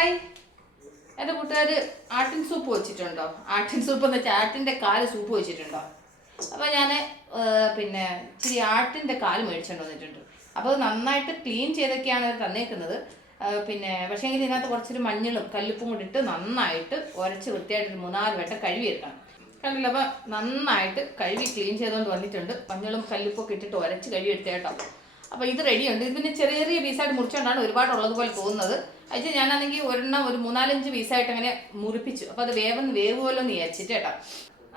Hi, എൻ്റെ കൂട്ടുകാർ ആട്ടിൻ സൂപ്പ് വെച്ചിട്ടുണ്ടോ? ആട്ടിൻ സൂപ്പ് എന്ന് വെച്ചാൽ ആട്ടിൻ്റെ കാല് സൂപ്പ് വെച്ചിട്ടുണ്ടോ? അപ്പോൾ ഞാൻ പിന്നെ ഇച്ചിരി ആട്ടിൻ്റെ കാല് മേടിച്ചുകൊണ്ട് വന്നിട്ടുണ്ട്. അപ്പോൾ അത് നന്നായിട്ട് ക്ലീൻ ചെയ്തൊക്കെയാണ് അത് തന്നേക്കുന്നത്. പിന്നെ പക്ഷേങ്കിൽ ഇതിനകത്ത് കുറച്ചൊരു മഞ്ഞളും കല്ലുപ്പും കൂടി ഇട്ട് നന്നായിട്ട് ഉരച്ച് വൃത്തിയായിട്ട് 3-4 വട്ടം കഴുകിയെടുക്കണം. കണ്ടില്ല? അപ്പോൾ നന്നായിട്ട് കഴുകി ക്ലീൻ ചെയ്തുകൊണ്ട് വന്നിട്ടുണ്ട്. മഞ്ഞളും കല്ലുപ്പൊക്കെ ഇട്ടിട്ട് ഉരച്ച് കഴുകിയെടുത്ത കേട്ടോ. അപ്പോൾ ഇത് റെഡിയുണ്ട്. ഇത് പിന്നെ ചെറിയ ചെറിയ പീസായിട്ട് മുറിച്ചുകൊണ്ടാണ് ഒരുപാടുള്ളതുപോലെ തോന്നുന്നത്. അയച്ച് ഞാനാണെങ്കിൽ ഒരെണ്ണം ഒരു 3-4 പീസായിട്ട് അങ്ങനെ മുറിപ്പിച്ചു. അപ്പോൾ അത് വേവുമല്ലോ എന്ന് വിചാരിച്ചിട്ട് കേട്ടോ.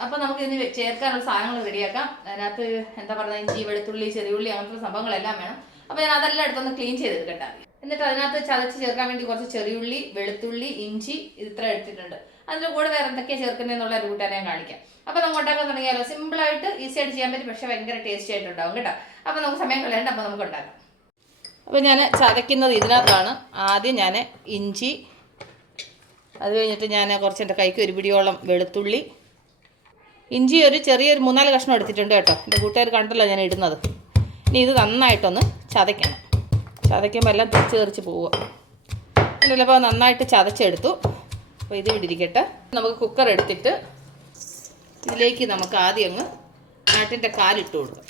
അപ്പോൾ നമുക്ക് ഇതിന് ചേർക്കാനുള്ള സാധനങ്ങൾ റെഡിയാക്കാം. അതിനകത്ത് എന്താ പറയുക, ഇഞ്ചി, വെളുത്തുള്ളി, ചെറിയുള്ളി അങ്ങനത്തെ സംഭവങ്ങളെല്ലാം വേണം. അപ്പോൾ ഞാൻ അതെല്ലാം എടുത്തൊന്ന് ക്ലീൻ ചെയ്തെടുക്കട്ടെ. എന്നിട്ട് അതിനകത്ത് ചതച്ച് ചേർക്കാൻ വേണ്ടി കുറച്ച് ചെറിയുള്ളി, വെളുത്തുള്ളി, ഇഞ്ചി ഇത്ര എടുത്തിട്ടുണ്ട്. അതിൻ്റെ കൂടെ വേറെ എന്തൊക്കെയാണ് ചേർക്കുന്നതെന്നുള്ള ഒരു കൂട്ടുകാരെ ഞാൻ കാണിക്കാം. അപ്പോൾ നമുക്ക് ഉണ്ടാക്കാൻ തുടങ്ങിയാലോ? സിമ്പിളായിട്ട് ഈസി ആയിട്ട് ചെയ്യാൻ പറ്റും, പക്ഷേ ഭയങ്കര ടേസ്റ്റി ആയിട്ടുണ്ടാവും കേട്ടോ. അപ്പോൾ നമുക്ക് സമയം കളയണ്ട, അപ്പോൾ നമുക്ക് ഉണ്ടാക്കാം. അപ്പോൾ ഞാൻ ചതയ്ക്കുന്നത് ഇതിനകത്താണ്. ആദ്യം ഞാൻ ഇഞ്ചി, അത് കഴിഞ്ഞിട്ട് ഞാൻ കുറച്ച് എൻ്റെ കൈക്ക് ഒരു പിടിയോളം വെളുത്തുള്ളി, ഇഞ്ചി ഒരു ചെറിയൊരു 3-4 കഷ്ണം എടുത്തിട്ടുണ്ട് കേട്ടോ. എൻ്റെ കൂട്ടുകാർ കണ്ടല്ലോ ഞാൻ ഇടുന്നത്. ഇനി ഇത് നന്നായിട്ടൊന്ന് ചതയ്ക്കണം. ചതയ്ക്കുമ്പോൾ എല്ലാം തെറിച്ച് പോവുക. അല്ലല്ലോ, അപ്പോൾ നന്നായിട്ട് ചതച്ചെടുത്തു. അപ്പോൾ ഇത് ഇടിരിക്കട്ടെ. നമുക്ക് കുക്കർ എടുത്തിട്ട് ഇതിലേക്ക് നമുക്ക് ആദ്യം അങ്ങ് ആട്ടിൻ്റെ കാലിട്ട് കൊടുക്കാം.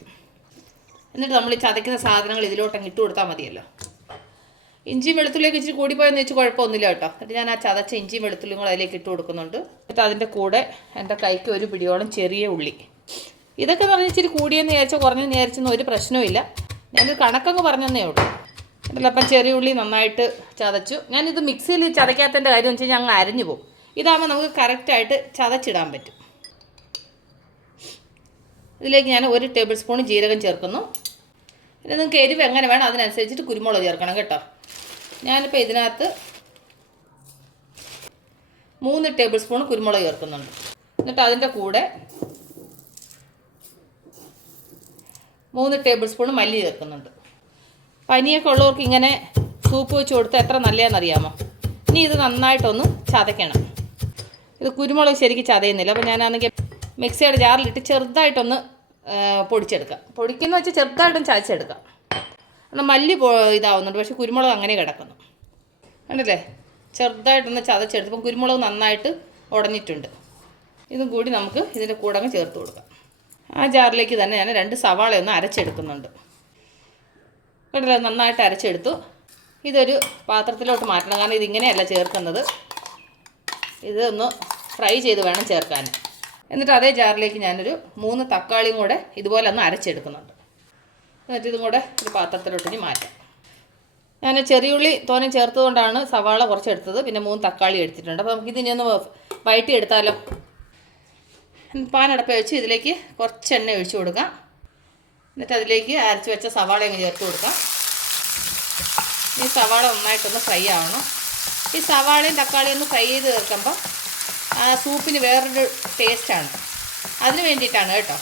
എന്നിട്ട് നമ്മൾ ഈ ചതയ്ക്കുന്ന സാധനങ്ങൾ ഇതിലോട്ടങ്ങ് ഇട്ട് കൊടുത്താൽ മതിയല്ലോ. ഇഞ്ചിയും വെളുത്തുള്ളിയൊക്കെ ഇച്ചിരി കൂടിപ്പോയെന്ന് വെച്ച് കുഴപ്പമൊന്നുമില്ല കേട്ടോ. എന്നിട്ട് ഞാൻ ആ ചതച്ച ഇഞ്ചിയും വെളുത്തുള്ളിയും കൂടെ അതിലേക്ക് ഇട്ട് കൊടുക്കുന്നുണ്ട്. എന്നിട്ട് അതിൻ്റെ കൂടെ എൻ്റെ കൈക്ക് ഒരു പിടിയോളം ചെറിയ ഉള്ളി. ഇതൊക്കെ എന്ന് പറഞ്ഞാൽ ഇച്ചിരി കൂടിയെന്ന് വിചാരിച്ചോ കുറഞ്ഞെന്ന് വിചാരിച്ചൊന്നും ഒരു പ്രശ്നവുമില്ല. ഞാനൊരു കണക്കങ്ങ് പറഞ്ഞതന്നേ ഉള്ളൂ. എന്നിട്ട് അപ്പം ചെറിയ ഉള്ളി നന്നായിട്ട് ചതച്ചു. ഞാനിത് മിക്സിയിൽ ചതയ്ക്കാത്തതിൻ്റെ കാര്യം എന്ന് വെച്ച് കഴിഞ്ഞാൽ അങ്ങ് അരിഞ്ഞു പോകും. ഇതാകുമ്പോൾ നമുക്ക് കറക്റ്റായിട്ട് ചതച്ചിടാൻ പറ്റും. ഇതിലേക്ക് ഞാൻ 1 ടേബിൾ സ്പൂൺ ജീരകം ചേർക്കുന്നു. പിന്നെ നിങ്ങൾക്ക് എരിവ് എങ്ങനെ വേണം അതിനനുസരിച്ചിട്ട് കുരുമുളക് ചേർക്കണം കേട്ടോ. ഞാനിപ്പോൾ ഇതിനകത്ത് 3 ടേബിൾ സ്പൂൺ കുരുമുളക് ചേർക്കുന്നുണ്ട്. എന്നിട്ട് അതിൻ്റെ കൂടെ 3 ടേബിൾ സ്പൂൺ മല്ലി ചേർക്കുന്നുണ്ട്. പനിയൊക്കെ ഉള്ളവർക്ക് ഇങ്ങനെ സൂപ്പ് വെച്ച് കൊടുത്താൽ എത്ര നല്ലതാണെന്നറിയാമോ? ഇനി ഇത് നന്നായിട്ടൊന്ന് ചതയ്ക്കണം. ഇത് കുരുമുളക് ശരിക്കും ചതയുന്നില്ല. അപ്പോൾ ഞാനാണെങ്കിൽ മിക്സിയുടെ ജാറിലിട്ട് ചെറുതായിട്ടൊന്ന് പൊടിച്ചെടുക്കാം. പൊടിക്കുന്ന വെച്ചാൽ ചെറുതായിട്ടും ചതച്ചെടുക്കാം. എന്നാൽ മല്ലി ഇതാവുന്നുണ്ട്, പക്ഷേ കുരുമുളക് അങ്ങനെ കിടക്കുന്നു. കണ്ടില്ലേ? ചെറുതായിട്ടൊന്ന് ചതച്ചെടുത്തപ്പം കുരുമുളക് നന്നായിട്ട് ഉടഞ്ഞിട്ടുണ്ട്. ഇതും കൂടി നമുക്ക് ഇതിൻ്റെ കൂടെ അങ്ങ് ചേർത്ത് കൊടുക്കാം. ആ ജാറിലേക്ക് തന്നെ ഞാൻ 2 സവാള ഒന്ന് അരച്ചെടുക്കുന്നുണ്ട്. കണ്ടില്ലേ? നന്നായിട്ട് അരച്ചെടുത്തു. ഇതൊരു പാത്രത്തിലോട്ട് മാറ്റണം, കാരണം ഇതിങ്ങനെയല്ല ചേർക്കുന്നത്. ഇതൊന്ന് ഫ്രൈ ചെയ്ത് വേണം ചേർക്കാൻ. എന്നിട്ട് അതേ ജാറിലേക്ക് ഞാനൊരു 3 തക്കാളിയും കൂടെ ഇതുപോലെ ഒന്ന് അരച്ചെടുക്കുന്നുണ്ട്. എന്നിട്ട് ഇതും കൂടെ ഒരു പാത്രത്തിലോട്ട് ഇനി മാറ്റാം. ഞാൻ ചെറിയുള്ളി തോനെ ചേർത്തുകൊണ്ടാണ് സവാള കുറച്ച് എടുത്തത്. പിന്നെ 3 തക്കാളി എടുത്തിട്ടുണ്ട്. അപ്പോൾ നമുക്കിതിനെ ഒന്ന് വഴറ്റി എടുത്താലോ? പാനടപ്പ് വെച്ച് ഇതിലേക്ക് കുറച്ച് എണ്ണ ഒഴിച്ചു കൊടുക്കാം. എന്നിട്ട് അതിലേക്ക് അരച്ച് വെച്ച സവാള അങ്ങ് ചേർത്ത് കൊടുക്കാം. ഈ സവാള നന്നായിട്ടൊന്ന് ഫ്രൈ ആവണം. ഈ സവാളയും തക്കാളിയും ഒന്ന് ഫ്രൈ ചെയ്ത് ചേർക്കുമ്പോൾ ആ സൂപ്പിന് വേറൊരു ടേസ്റ്റാണ്. അതിന് വേണ്ടിയിട്ടാണ് കേട്ടോ.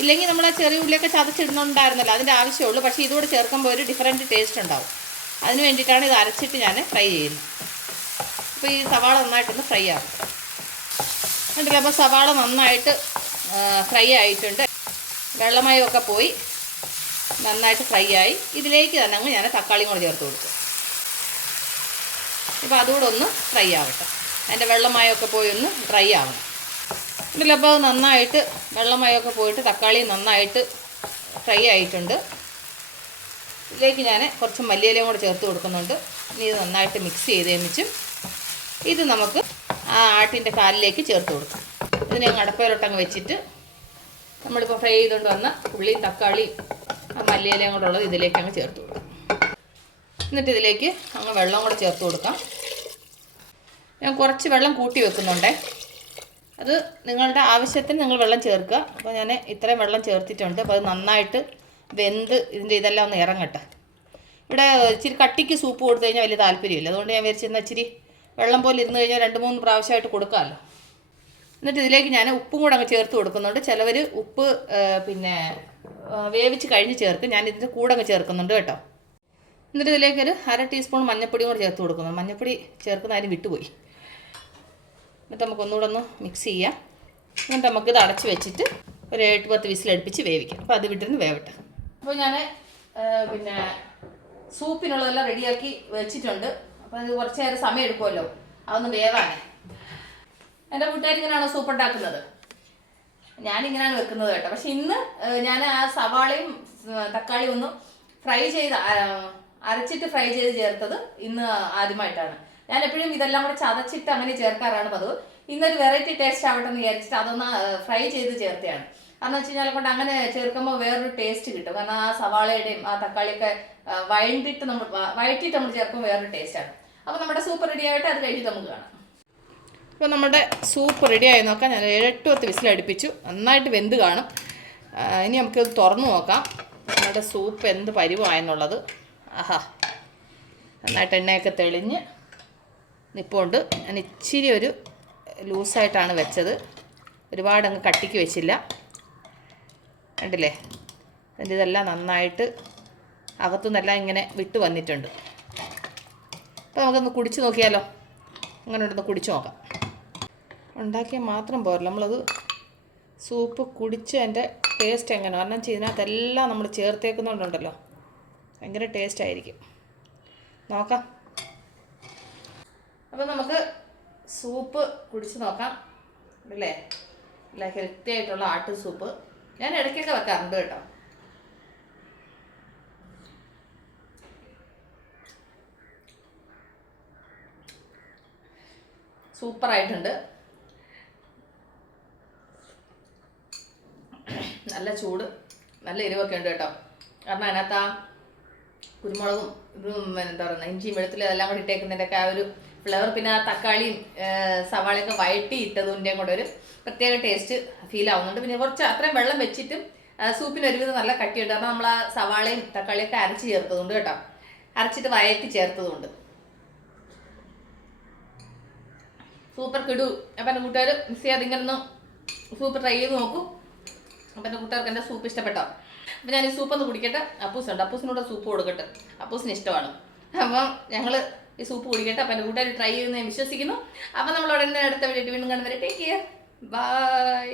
ഇല്ലെങ്കിൽ നമ്മൾ ആ ചെറിയ ഉള്ളിയൊക്കെ ചതച്ചിടുന്നുണ്ടായിരുന്നല്ലോ, അതിൻ്റെ ആവശ്യമുള്ളൂ. പക്ഷേ ഇതുകൂടെ ചേർക്കുമ്പോൾ ഒരു ഡിഫറൻറ്റ് ടേസ്റ്റ് ഉണ്ടാവും. അതിന് വേണ്ടിയിട്ടാണ് ഇത് അരച്ചിട്ട് ഞാൻ ഫ്രൈ ചെയ്യുന്നത്. അപ്പോൾ ഈ സവാള നന്നായിട്ടൊന്ന് ഫ്രൈ ആവും. എന്നിട്ട് അപ്പോൾ സവാള നന്നായിട്ട് ഫ്രൈ ആയിട്ടുണ്ട്. വെള്ളമയമൊക്കെ പോയി നന്നായിട്ട് ഫ്രൈ ആയി. ഇതിലേക്ക് തന്നെ അങ്ങ് ഞാൻ തക്കാളിയും കൂടെ ചേർത്ത് കൊടുക്കും. ഇപ്പോൾ അതുകൂടെ ഒന്ന് ഫ്രൈ ആവട്ടെ. അതിൻ്റെ വെള്ളമയമൊക്കെ പോയി ഒന്ന് ഡ്രൈ ആവണം. എന്നിട്ട് അപ്പോൾ നന്നായിട്ട് വെള്ളമയമൊക്കെ പോയിട്ട് തക്കാളി നന്നായിട്ട് ഫ്രൈ ആയിട്ടുണ്ട്. ഇതിലേക്ക് ഞാൻ കുറച്ച് മല്ലിയിലയും കൂടെ ചേർത്ത് കൊടുക്കുന്നുണ്ട്. ഇനി ഇത് നന്നായിട്ട് മിക്സ് ചെയ്തതിന് വെച്ചും ഇത് നമുക്ക് ആ ആട്ടിൻ്റെ കാലിലേക്ക് ചേർത്ത് കൊടുക്കാം. ഇതിനെ അങ്ങ് അടപ്പയിലോട്ടങ്ങ് വെച്ചിട്ട് നമ്മളിപ്പോൾ ഫ്രൈ ചെയ്തുകൊണ്ട് വന്ന ഉള്ളിയും തക്കാളിയും ആ മല്ലിയിലയും കൂടെ ഉള്ളത് ഇതിലേക്ക് അങ്ങ് ചേർത്ത് കൊടുക്കാം. എന്നിട്ട് ഇതിലേക്ക് അങ്ങ് വെള്ളം കൂടെ ചേർത്ത് കൊടുക്കാം. ഞാൻ കുറച്ച് വെള്ളം കൂട്ടി വെക്കുന്നുണ്ടേ. അത് നിങ്ങളുടെ ആവശ്യത്തിന് നിങ്ങൾ വെള്ളം ചേർക്കുക. അപ്പോൾ ഞാൻ ഇത്രയും വെള്ളം ചേർത്തിട്ടുണ്ട്. അപ്പോൾ അത് നന്നായിട്ട് വെന്ത് ഇതിൻ്റെ ഇതെല്ലാം ഒന്ന് ഇറങ്ങട്ടെ. ഇവിടെ ഇച്ചിരി കട്ടിക്ക് സൂപ്പ് കൊടുത്തു കഴിഞ്ഞാൽ വലിയ താല്പര്യമില്ല. അതുകൊണ്ട് ഞാൻ വിചാരിച്ചിരുന്ന ഇച്ചിരി വെള്ളം പോലെ ഇരുന്ന് കഴിഞ്ഞാൽ 2-3 പ്രാവശ്യമായിട്ട് കൊടുക്കാമല്ലോ. എന്നിട്ട് ഇതിലേക്ക് ഞാൻ ഉപ്പും കൂടെ അങ്ങ് ചേർത്ത് കൊടുക്കുന്നുണ്ട്. ചിലവർ ഉപ്പ് പിന്നെ വേവിച്ച് കഴിഞ്ഞ് ചേർക്കും. ഞാൻ ഇതിൻ്റെ കൂടെ അങ്ങ് ചേർക്കുന്നുണ്ട് കേട്ടോ. എന്നിട്ട് ഇതിലേക്കൊരു 1/2 ടീസ്പൂൺ മഞ്ഞൾപ്പൊടിയും കൂടെ ചേർത്ത് കൊടുക്കുന്നു. മഞ്ഞൾപ്പൊടി ചേർക്കുന്ന കാര്യം വിട്ടുപോയി. എന്നിട്ട് നമുക്കൊന്നുകൂടെ ഒന്ന് മിക്സ് ചെയ്യാം. എന്നിട്ട് നമുക്കിത് അടച്ച് വെച്ചിട്ട് ഒരു 8-10 വിസിലടുപ്പിച്ച് വേവിക്കാം. അപ്പോൾ അത് വിട്ടിരുന്ന് വേവട്ടെ. അപ്പോൾ ഞാൻ പിന്നെ സൂപ്പിനുള്ളതെല്ലാം റെഡിയാക്കി വെച്ചിട്ടുണ്ട്. അപ്പോൾ അത് കുറച്ച് നേരം സമയം എടുക്കുമല്ലോ അതൊന്ന് വേവാനേ. എൻ്റെ കൂട്ടുകാർ ഇങ്ങനെയാണോ സൂപ്പ് ഉണ്ടാക്കുന്നത്? ഞാനിങ്ങനെയാണ് വെക്കുന്നത് കേട്ടോ. പക്ഷെ ഇന്ന് ഞാൻ ആ സവാളയും തക്കാളിയും ഒന്ന് ഫ്രൈ ചെയ്ത് അരച്ചിട്ട് ഫ്രൈ ചെയ്ത് ചേർത്തത് ഇന്ന് ആദ്യമായിട്ടാണ്. ഞാൻ എപ്പോഴും ഇതെല്ലാം കൂടെ ചതച്ചിട്ട് അങ്ങനെ ചേർക്കാറാണ് പതിവ്. ഇന്നൊരു വെറൈറ്റി ടേസ്റ്റ് ആവട്ടെ എന്ന് വിചാരിച്ചിട്ട് അതൊന്ന് ഫ്രൈ ചെയ്ത് ചേർത്തതാണ്. കാരണം വെച്ച് കഴിഞ്ഞാൽ കൊണ്ട് അങ്ങനെ ചേർക്കുമ്പോൾ വേറൊരു ടേസ്റ്റ് കിട്ടും. കാരണം ആ സവാളയുടെയും ആ തക്കാളിയൊക്കെ വഴറ്റിയിട്ട് നമ്മൾ ചേർക്കുമ്പോൾ വേറൊരു ടേസ്റ്റാണ്. അപ്പോൾ നമ്മുടെ സൂപ്പ് റെഡി ആയിട്ട് അത് കഴിഞ്ഞിട്ട് നമുക്ക് കാണാം. അപ്പോൾ നമ്മുടെ സൂപ്പ് റെഡിയായി നോക്കാം. ഞാൻ 7-8 വിസിലടുപ്പിച്ചു, നന്നായിട്ട് വെന്ത് കാണും. ഇനി നമുക്കത് തുറന്നു നോക്കാം നമ്മുടെ സൂപ്പ് എന്ത് പരിവായെന്നുള്ളത്. ആഹാ, നന്നായിട്ട് എണ്ണയൊക്കെ തെളിഞ്ഞ് നിൽപ്പുണ്ട്. ഞാൻ ഇച്ചിരി ഒരു ലൂസായിട്ടാണ് വെച്ചത്, ഒരുപാട് അങ്ങ് കട്ടിക്ക് വെച്ചില്ല. കണ്ടില്ലേ, അതിൻ്റെ ഇതെല്ലാം നന്നായിട്ട് അകത്തുനിന്നെല്ലാം ഇങ്ങനെ വിട്ട് വന്നിട്ടുണ്ട്. അപ്പോൾ നമുക്കൊന്ന് കുടിച്ച് നോക്കിയാലോ. അങ്ങനെ ഉണ്ടെന്ന് കുടിച്ച് നോക്കാം. ഉണ്ടാക്കിയാൽ മാത്രം പോരല്ലോ, നമ്മളത് സൂപ്പ് കുടിച്ച് അതിൻ്റെ ടേസ്റ്റ് എങ്ങനെ, കാരണം ഇതിനകത്തെല്ലാം നമ്മൾ ചേർത്തേക്കുന്നുണ്ടല്ലോ, ഭയങ്കര ടേസ്റ്റ് ആയിരിക്കും. നോക്കാം. അപ്പോൾ നമുക്ക് സൂപ്പ് കുടിച്ച് നോക്കാം. അല്ലേ, നല്ല ഹെൽത്തി ആയിട്ടുള്ള ആട്ട് സൂപ്പ് ഞാൻ ഇടയ്ക്കൊക്കെ വെക്കാറുണ്ട് കേട്ടോ. സൂപ്പറായിട്ടുണ്ട്. നല്ല ചൂട്, നല്ല എരിവൊക്കെ ഉണ്ട് കേട്ടോ. കാരണം അതിനകത്ത് ആ കുരുമുളകും എന്താ പറയുക ഇഞ്ചിയും വെളുത്തുള്ളിയും അതെല്ലാം കൂടി ഇട്ടേക്കുന്നതിൻ്റെയൊക്കെ ആ ഒരു ഫ്ലേവർ, പിന്നെ ആ തക്കാളിയും സവാളയൊക്കെ വഴറ്റി ഇട്ടതിൻ്റെയും കൂടെ ഒരു പ്രത്യേക ടേസ്റ്റ് ഫീൽ ആവുന്നുണ്ട്. പിന്നെ കുറച്ച് അത്രയും വെള്ളം വെച്ചിട്ടും സൂപ്പിന് ഒരുവിധം നല്ല കട്ടിയുണ്ട്. കാരണം നമ്മൾ ആ സവാളയും തക്കാളിയൊക്കെ അരച്ച് ചേർത്തതുകൊണ്ട് കേട്ടോ, അരച്ചിട്ട് വഴറ്റി ചേർത്തതുകൊണ്ട് സൂപ്പർ കിടു. അപ്പം എൻ്റെ കൂട്ടുകാർ മിക്സ് ചെയ്യാതെ ഇങ്ങനെ ഒന്ന് സൂപ്പ് ട്രൈ ചെയ്ത് നോക്കൂ. അപ്പം എൻ്റെ കൂട്ടുകാർക്ക് എൻ്റെ സൂപ്പ് ഇഷ്ടപ്പെട്ടോ. അപ്പം ഞാൻ ഈ സൂപ്പൊന്ന് കുടിക്കട്ടെ. അപ്പൂസുണ്ട്, അപ്പൂസിനൂടെ സൂപ്പ് കൊടുക്കട്ടെ, അപ്പൂസിന് ഇഷ്ടമാണ്. അപ്പം ഞങ്ങൾ ഈ സൂപ്പ് കുടിക്കട്ടെ. അപ്പം എൻ്റെ കൂട്ടുകാർ ട്രൈ ചെയ്യുമെന്ന് ഞാൻ വിശ്വസിക്കുന്നു. അപ്പം നമ്മൾ ഉടനെ അടുത്ത വീഡിയോ വീണ്ടും കാണുന്നവരെ ടേക്ക് കെയർ, ബൈ.